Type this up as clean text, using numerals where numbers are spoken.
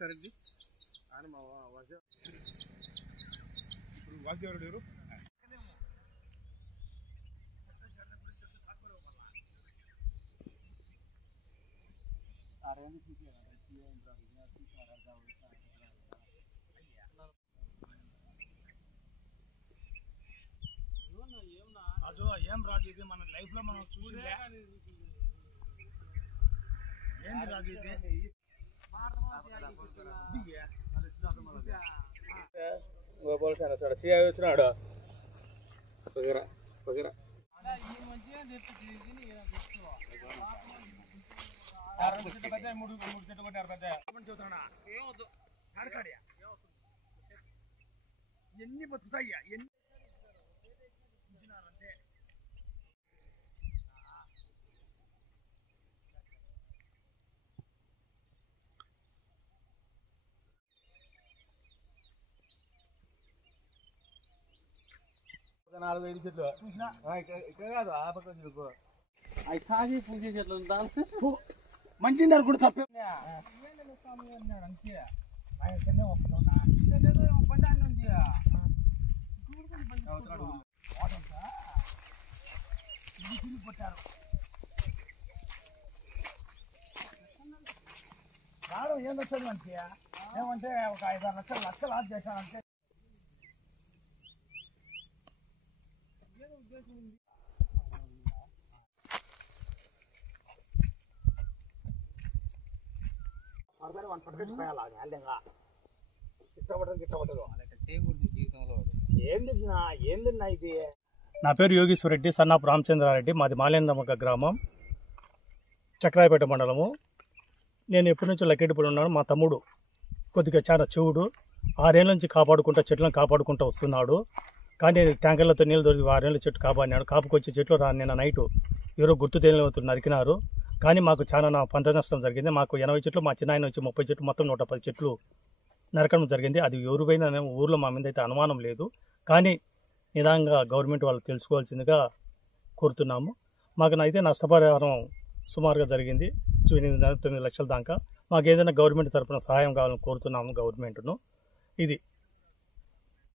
కృష్ణారెడ్డి ఆయన మా వాగ్దేవరుడు ఎవరు రాజు ఏం రాజు ఇది మన లైఫ్ లో మనం చూసిందే ఏంది రాజు ఇది సిఐ వచ్చినాడు ఎన్ని బతుకుతాయ్యా ఎన్ని నాలుగు ఐదు చెట్లు చూసినా ఇక్కడ కాదు ఆ పక్క చెట్లు అవి కాసి పూజ చెట్లు మంచి అనుకుంటే తప్పే అంతే పట్టారు రావడం ఏం వచ్చాడు మనకి ఏమంటే ఒక 5-6 లక్షలు ఆఫ్ చేశానంటే నా పేరు యోగేశ్వర రెడ్డి, సన్నాపు రామచంద్రారెడ్డి, మాది మాలేంద్రమగ్గ గ్రామం, చక్రాయపేట మండలము. నేను ఎప్పటి నుంచో లక్కేటిపడి ఉన్నాను. మా తమ్ముడు కొద్దిగా చాలా చెవుడు, 6 ఏళ్ళ నుంచి కాపాడుకుంటా చెట్లను కాపాడుకుంటూ వస్తున్నాడు. కానీ ట్యాంకర్లతో నీళ్ళు దొరికి 6 ఏళ్ళ చెట్టు కాపాడినాడు. కాపుకొచ్చే చెట్లు నిన్న నైటు ఎవరో గుర్తు తెలియని నరికినారు. కానీ మాకు చాలా పంట నష్టం జరిగింది. మాకు 80 చెట్లు, మా చిన్న ఆయన వచ్చి 30 చెట్లు, మొత్తం 110 చెట్లు నరకడం జరిగింది. అది ఎవరిపైన ఊర్లో మా మీద అయితే అనుమానం లేదు. కానీ నిదానంగా గవర్నమెంట్ వాళ్ళు తెలుసుకోవాల్సిందిగా కోరుతున్నాము. మాకు అయితే నష్టపరిహారం సుమారుగా జరిగింది 9 లక్షల దాకా. మాకు ఏదైనా గవర్నమెంట్ తరఫున సహాయం కావాలని కోరుతున్నాము గవర్నమెంట్ను. ఇది